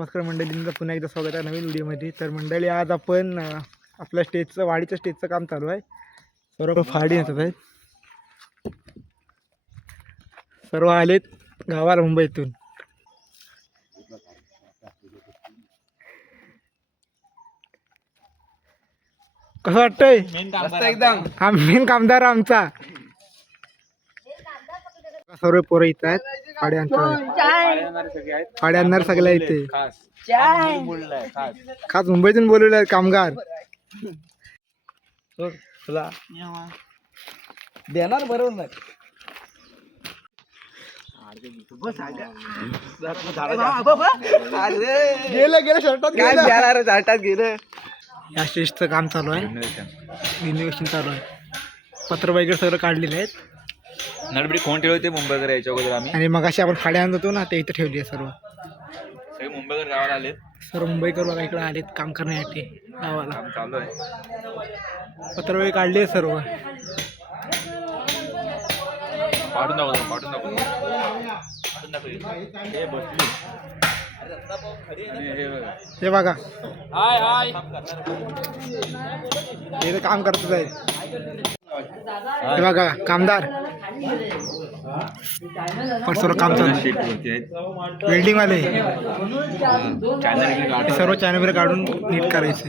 नमस्कार मंडळींचं पुन्हा एकदा स्वागत आहे नवीन व्हिडिओमध्ये. तर मंडळी आज आपण आपल्या स्टेजचं वाडीच्या स्टेजचं काम चालू आहे. सर्व फाडी येतात आहेत. सर्व आलेत गावाला मुंबईतून. कसं वाटतंय? एकदम. हा मेन कामदार आमचा. सर्व पोरं इथं आहेत. आणणार सगळ्या इथे खास मुंबईतून बोलवले आहेत कामगार. तुला देणार बरोबर नाही. गेलं गेलं शर्टात काय गेलं. देणार झाटात गेलं? या स्टेजचं काम चालू आहे. रिनोव्हेशन चालू आहे. पत्र वगैरे सगळं काढलेले आहेत. नडबडी कोण ठेवले ते मुंबईकर यायच्या अगोदर आम्ही? आणि मग अशी आपण फाड्या आणत होतो ना ते इथं ठेवली आहे सर्व. सगळे मुंबईकर गावाला आलेत. सर्व मुंबईकर बघा इकडे आलेत काम करण्यासाठी गावाला. काम चालू आहे. पत्र वगैरे काढले आहेत सर्व. पाठवून दाखव जरा, पाठवून दाखव. पाठवून दाखव हे बसली. आणि हे बघा. हे बघा. हे तर काम करतच आहेत हे बघा कामदार. पण सर्व काम चालू शीट वरती आहेत वेल्डिंग वाले चॅनल इकडे हे काढतो. सर्व चॅनल वगैरे काढून नीट करायचे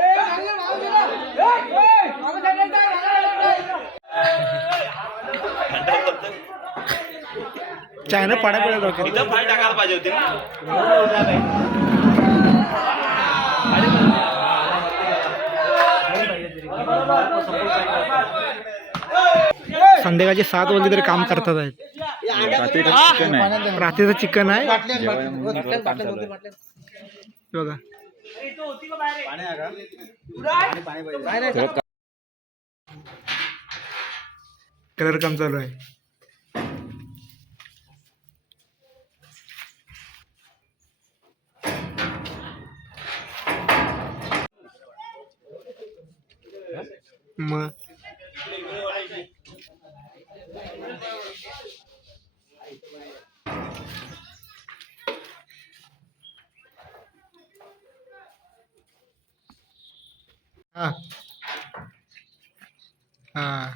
चॅनल पाड्या पडत इथं फाईल टाकायला पाहिजे होती ना? संध्याकाळचे सात वाजले तरी काम करतात आहेत. रात्रीचं चिकन आहे. बघा. कलर काम चालू आहे. मग? हा. हा.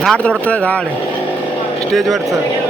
झाड तोडतं झाड स्टेजवरचं.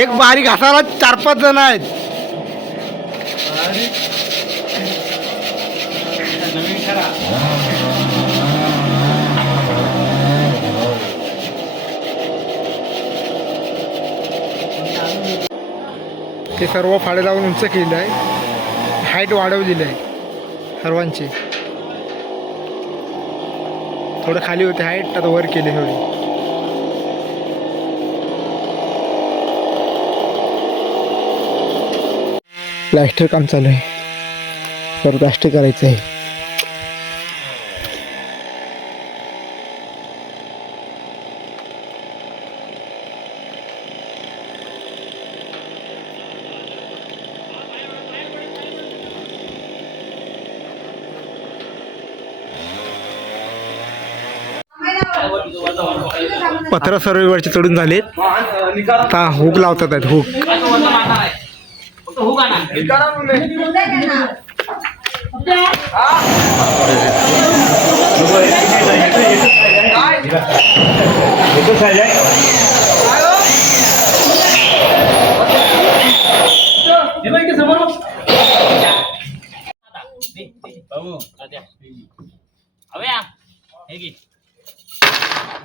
एक बारीक घासाला चार पाच जण आहेत. ते सर्व फाडे लावून उंच केलेलं आहे. हाईट वाढवलेली आहे सर्वांची. थोडं खाली होते हाईट आता वर केली थोडी. प्लॅस्टर काम चालू आहे. तर प्लॅस्टर करायचं आहे. पत्र सर्वेवरचे चढून झालेत. हुक लावतात आहेत हुक.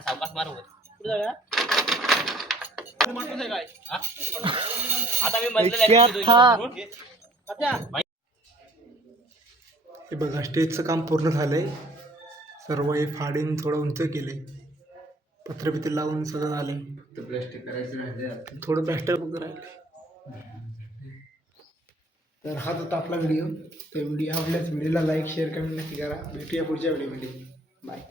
सावकाश मारू आता मी हे बघा स्टेजचं काम पूर्ण झालंय. सर्व हे फाडीन थोडं उंच केलंय. पत्र बित्र लावून सगळं झालंय. प्लास्टिक करायचं राहिले थोडं प्लॅस्टर फक्त राहिलं तर हाच होता आपला व्हिडिओ तर व्हिडिओ आवडल्यास व्हिडिओला लाईक शेअर कमेंट नक्की करा. भेटूया पुढच्या व्हिडिओमध्ये बाय